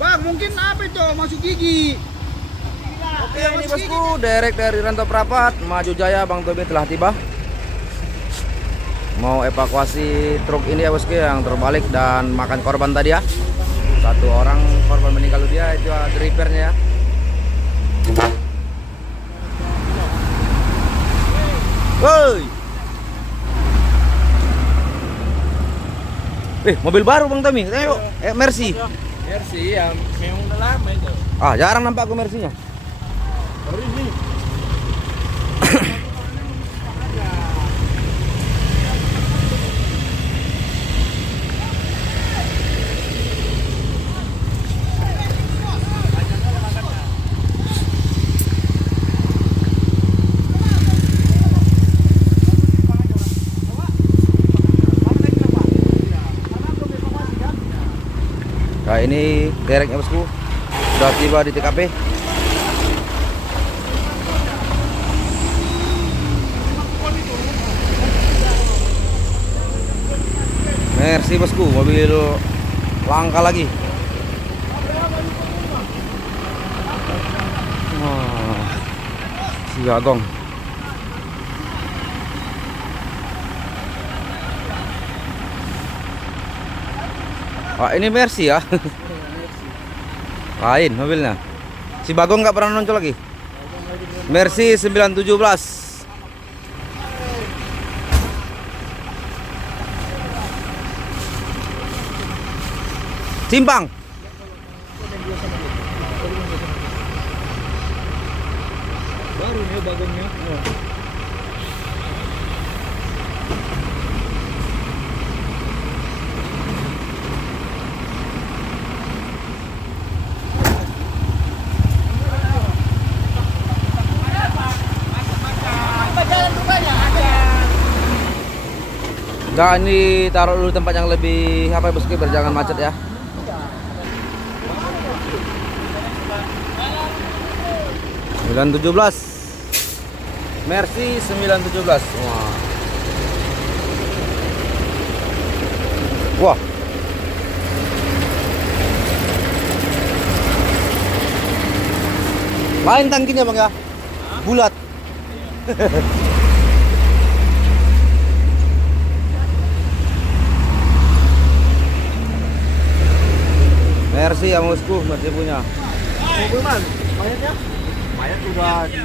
Bang, mungkin apa itu? Masuk gigi. Oke, ini bosku, derek dari Rantau Prapat Maju Jaya, Bang Tobi telah tiba. Mau evakuasi truk ini ya bosku, yang terbalik dan makan korban tadi ya. Satu orang korban meninggal dia, itu drivernya ya. Woi. Mobil baru Bang Tommy. Ayo, Mercy. Mercy ya, memang udah lama itu. Ah, jarang nampak aku Mercy-nya. Baru ini. Nah, ini dereknya bosku sudah tiba di TKP. Mercy bosku, mobil langka lagi. Wah, si Agong. Wah, ini Mercy ya. Lain mobilnya. Si Bagong nggak pernah muncul lagi. Mercy 917. Simpang. Baru nih Bagongnya. Nah, ini taruh dulu tempat yang lebih apa ya bosku, biar jangan macet ya. Sembilan 917. Mercy 917. Wah. Wah. Lain tangkinya Bang ya. Bulat. Mercy ya bosku, Mercy punya. Mobil man, mayatnya? Mayat udah di...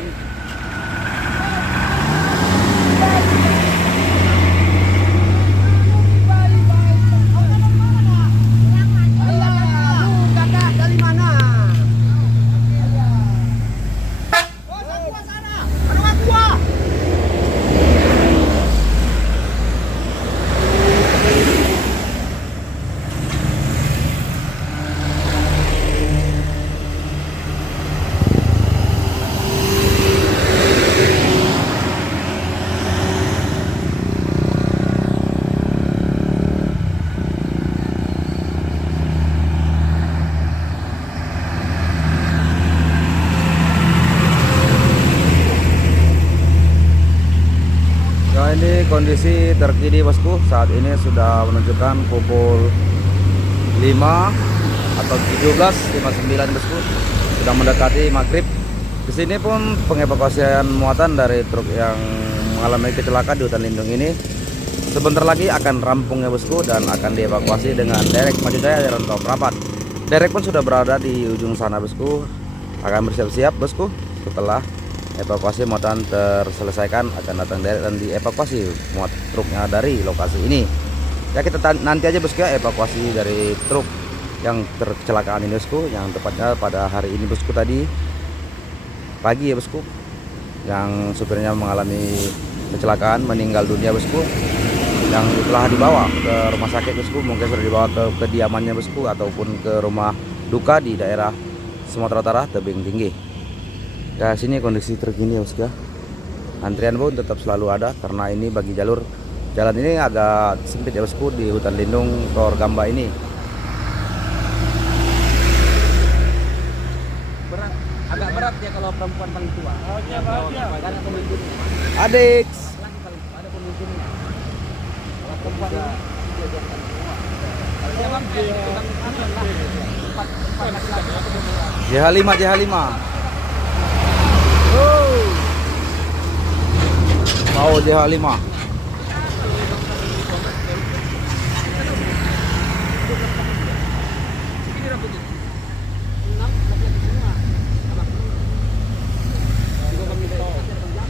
Nah, ini kondisi terkini bosku, saat ini sudah menunjukkan pukul 5 atau 17.59 bosku, sudah mendekati maghrib. Di sini pun pengevakuasian muatan dari truk yang mengalami kecelakaan di hutan lindung ini sebentar lagi akan rampung ya bosku, dan akan dievakuasi dengan derek Maju Jaya dari Rantau Prapat. Derek pun sudah berada di ujung sana bosku, akan bersiap-siap bosku. Setelah evakuasi muatan terselesaikan, akan datang derek dan dievakuasi muat truknya dari lokasi ini. Ya, kita nanti aja bosku ya evakuasi dari truk yang terkecelakaan ini bosku, yang tepatnya pada hari ini bosku, tadi pagi ya bosku, yang supirnya mengalami kecelakaan meninggal dunia bosku, yang telah dibawa ke rumah sakit bosku. Mungkin sudah dibawa ke kediamannya bosku, ataupun ke rumah duka di daerah Sumatera Utara Tebing Tinggi. Ya, sini kondisi terkini ya bosku ya. Antrian pun tetap selalu ada, karena ini bagi jalur jalan ini agak sempit ya bosku di hutan lindung Tor Gamba ini. Agak berat ya kalau perempuan paling tua. Karena pemimpinnya. Adik. Laki paling tua, ada pemimpinnya. Kalau perempuan dia jangan tua. Kalau dia bang, empat laki-laki satu perempuan. JH5, JH5. Oh. Mau JH5.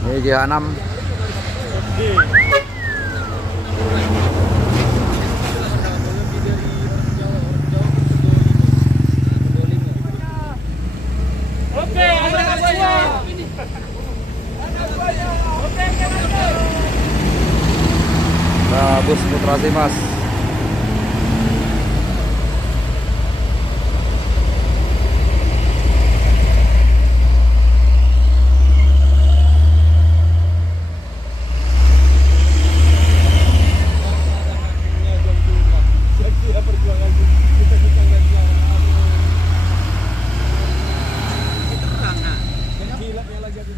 Ini JH6. Nah, bus Putra Simas.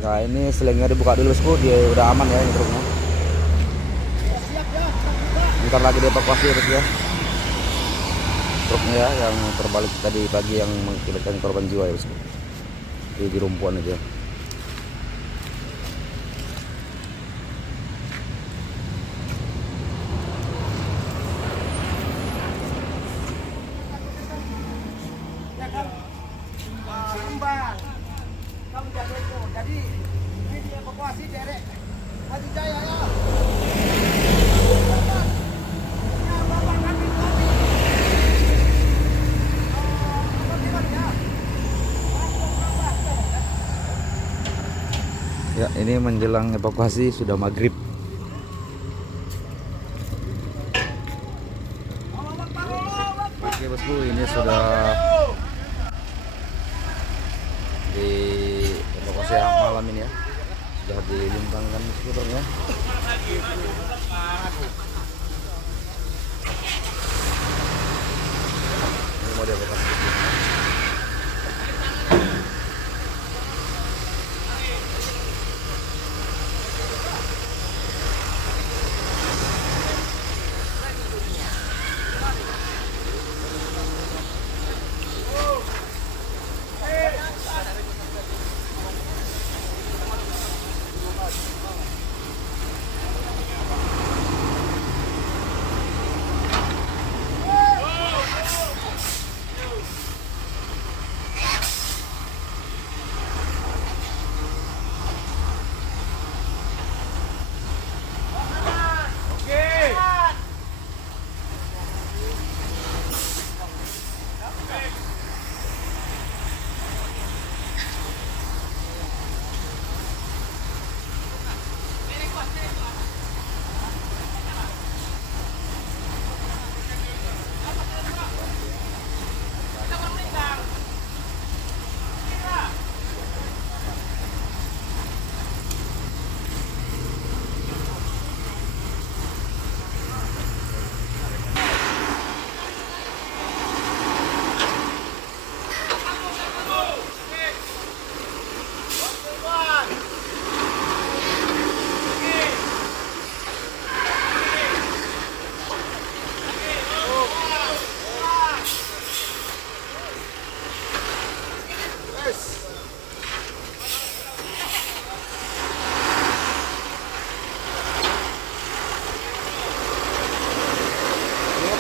Nah, ini selingnya dibuka dulu bosku, dia udah aman ya ini truknya. Bentar lagi dievakuasi ya bos ya. Truknya ya yang terbalik tadi pagi yang mengakibatkan korban jiwa ya bosku. Di rumpuan aja. Kamu jaga itu. Jadi ini dievakuasi derek Haji Jaya ya. Ya, ini menjelang evakuasi sudah maghrib. Oke bosku, ini sudah di evakuasi ya, malam ini ya. Sudah dilimpahkan skuternya. Ini mau dievakuasi.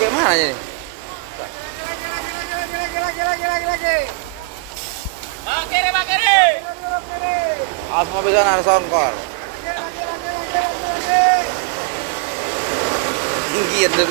Gimana ini? Bang kiri. Asma bisa ada songkol. Tinggi ya tuh.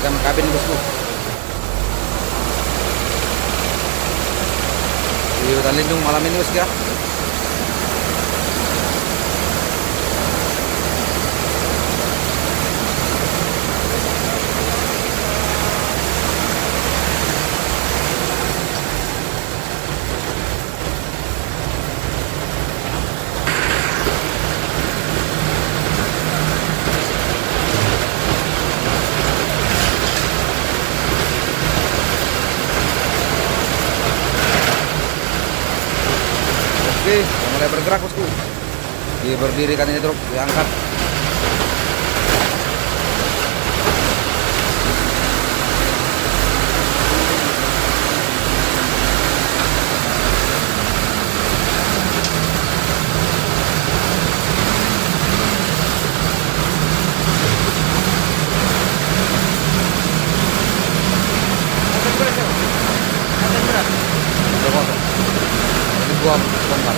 perbaikan kabin bosku. Di hutan lindung malam ini bosku ya. Oke, mulai bergerak bosku. Berdirikan ini truk, diangkat. Udah kosong. Ini gua bongkar.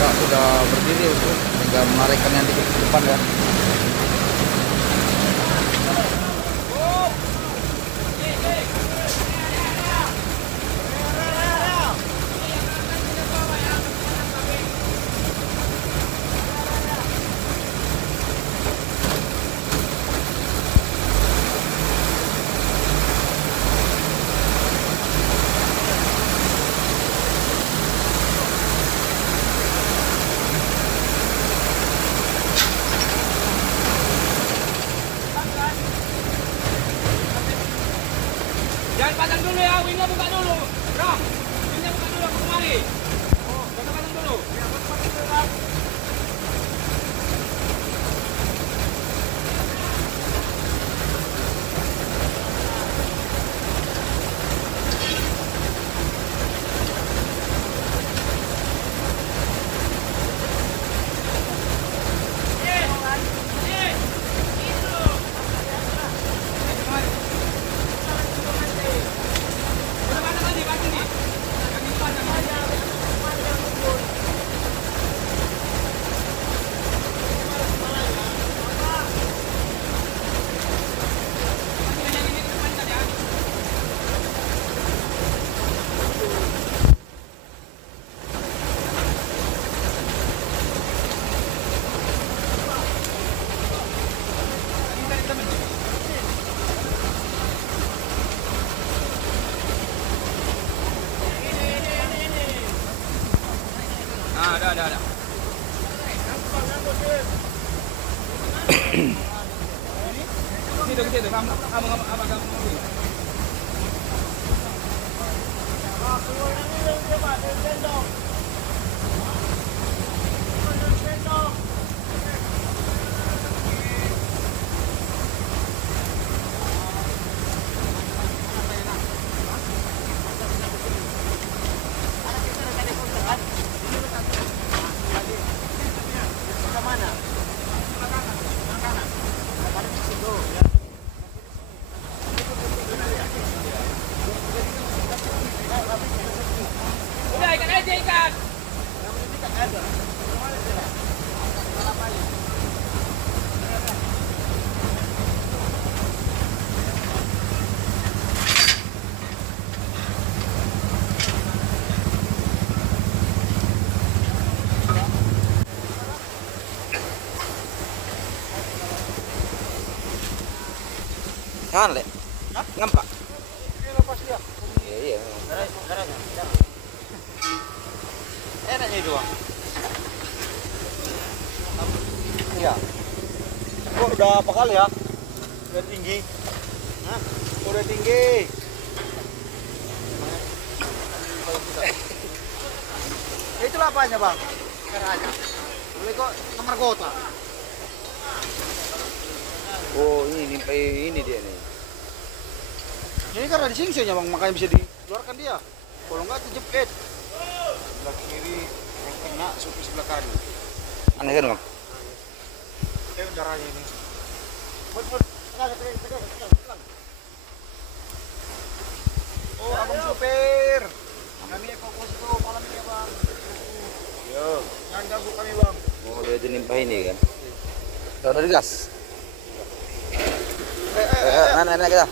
Ya, sudah berdiri bosku. Tinggal menarikkannya dikit ke depan ya. Jangan pasang dulu ya, wingnya buka dulu. Bro, wingnya buka dulu, aku kemari. Oh, pasang dulu. Ya, pasang dulu, Bang. Ada. Situ, kamu. Kan le. Ngampak. Ini lepas dia. Iya iya. Enaknya itu bang. Iya. Kok udah apa kali ya? Udah tinggi. Hah? Udah tinggi. Itulah apanya bang? Keranya. Boleh kok nomor kota. Oh ini dia nih. Ini karena di singsinya bang, makanya bisa dikeluarkan dia. Kalau enggak terjepit. Sebelah kiri yang kena, supir sebelah kanan. Aneh kan bang? Darahnya ini. Oh, abang supir. Kami evakuasi tuh malam ini ya bang. Yo, jangan ganggu kami bang. Oh dia dinimpah ini kan? Udah digas. Naik kita.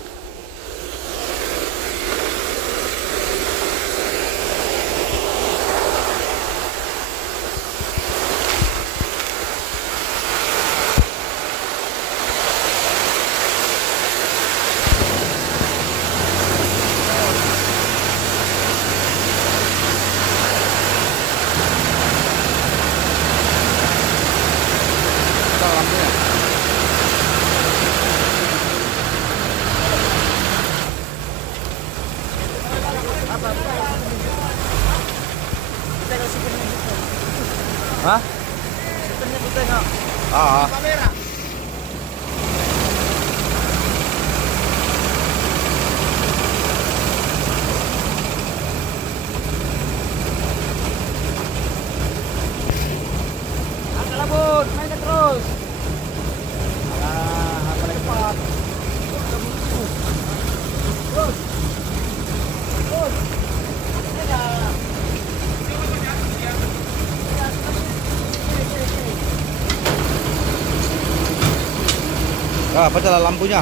Hah? Supirnya kita tengok. Kamera. Angkatlah bun, mainkan terus. Alah, apa lagi cepat. Terus. Terus. Apa jalan lampunya?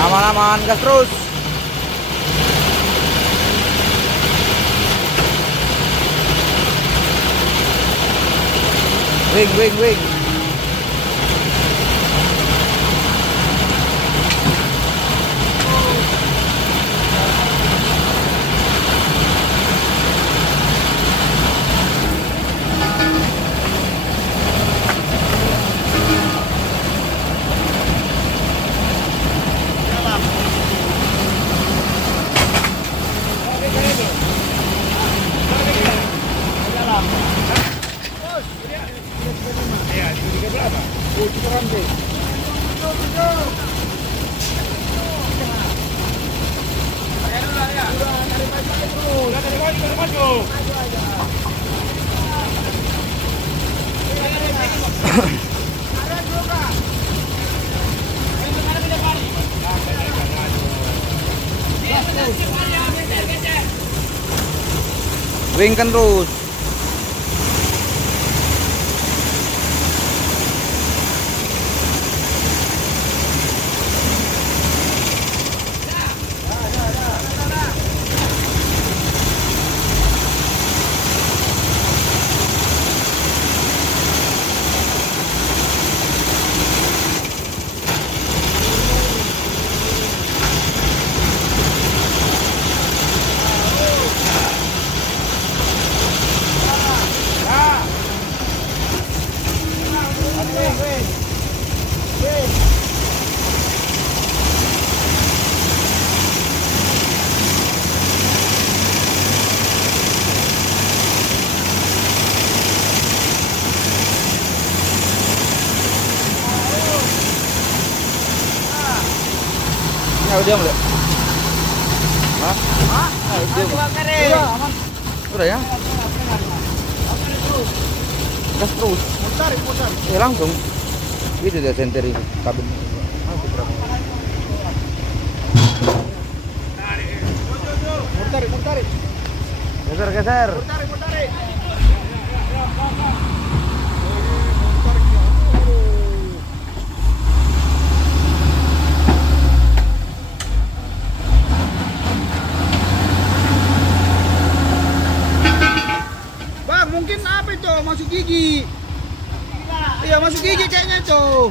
Aman-aman, gas terus. Wing. Wing kan terus. Kalau diam boleh. Hah? Ayo diam. Iya, aman. Udah ya? Gas terus. Mau tarik. Ya langsung. Itu dia senter ini kabin. Mau tarik. Geser. Mau tarik. Bang, mungkin apa itu? Masuk gigi. Iya, masuk gigi kayaknya itu.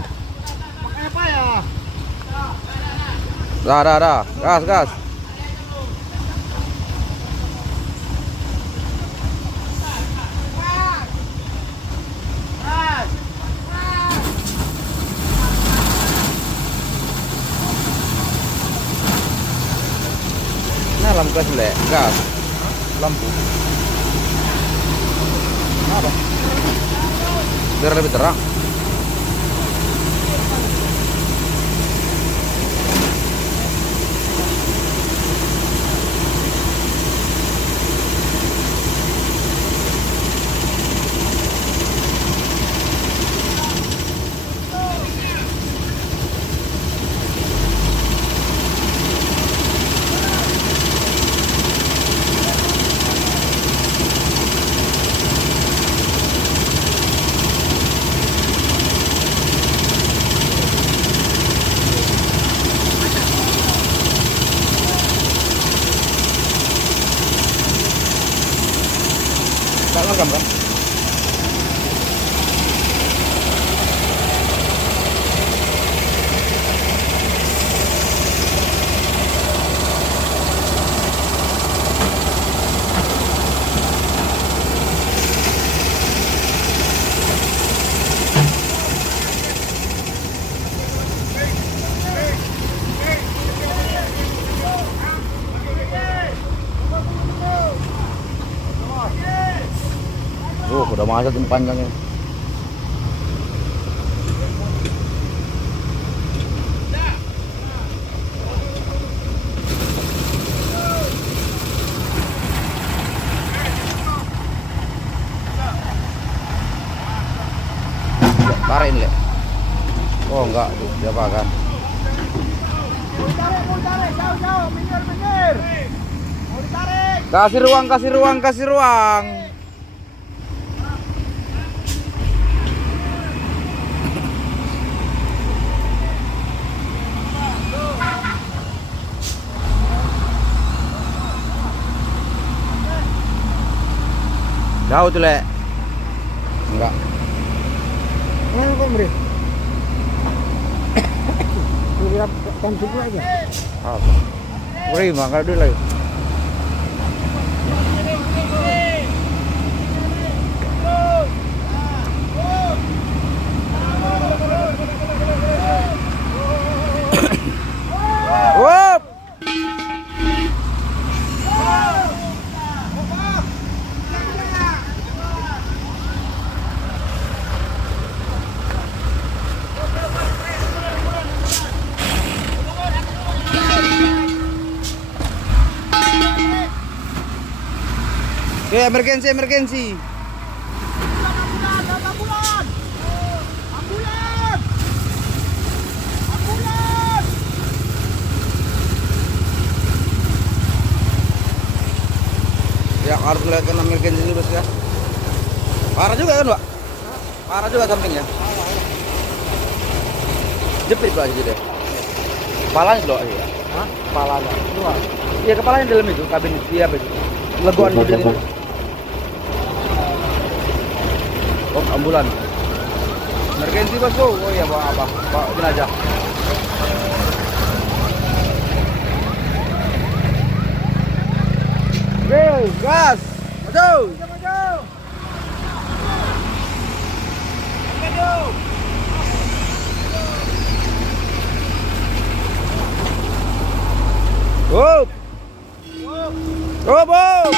Makanya apa ya? Dah. Gas. Nah, lampu gas boleh. Gas. Lampu. Apa? Biar lebih terang. Tak ngerekam kan? Udah masuk ini panjangnya. Tarik ini, Le. Oh enggak, dia apa kan? Mau ditarik, jauh, minggir. Mau ditarik. Kasih ruang. Jauh tuh, Le. Enggak. Mana kau beri? Lihat tampilan aja. Apa? Beri makan dulu lagi. Wop. Oke, emergency. Ambulan. Ya harus kelihatan emergency dulu bos ya. Parah juga kan, Pak? Parah juga sampingnya. Jepit Pak aja deh. Kepalanya loh ya. Hah? Kepalanya. Luar. Iya kepalanya dalam itu, kabin dia apa itu? Leguan mobil itu. Oh, ambulan. Emergency bos tuh. Oh iya bawa apa? Bawa jenazah. Gas. Maju. Up. Up.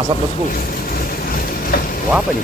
asap bosku. Wah, apa ini?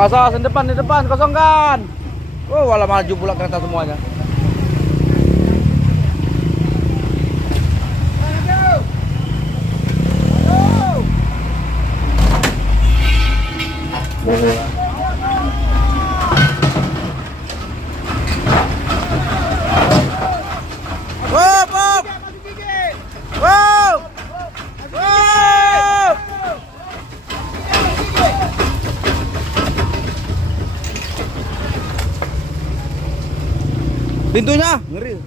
Awas, di depan, kosongkan. Oh, walah maju pula kereta semuanya. Wow, wow. Wow. Wow. Pintunya ngeri.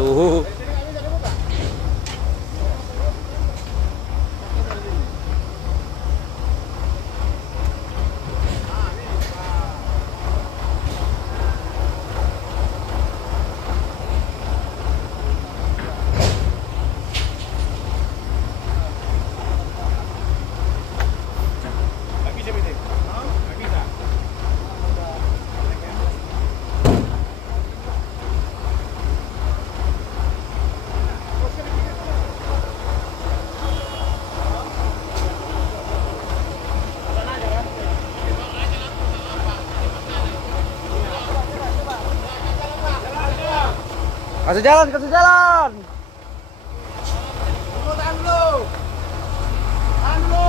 Aduh. Kasih jalan, kasih jalan.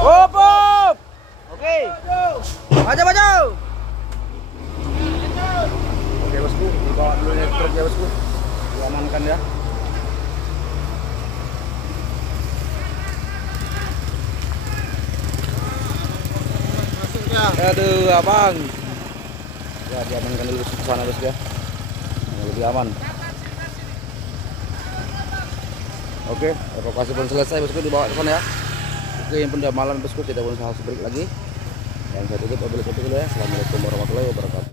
Hop, hop. Oke. Maju, maju. Oke, bosku, dibawa dulu ya truk ya, bosku. Diamankan ya. Aduh, abang. Ya, diamankan dulu ke sana, bosku ya. Lebih aman. Oke, evakuasi pun selesai, bosku, dibawa ke sana ya. Oke, yang pun udah malam, bosku, kita pun harus break lagi. Dan saya tutup, wabillahi taufiq dulu ya. Assalamualaikum warahmatullahi wabarakatuh.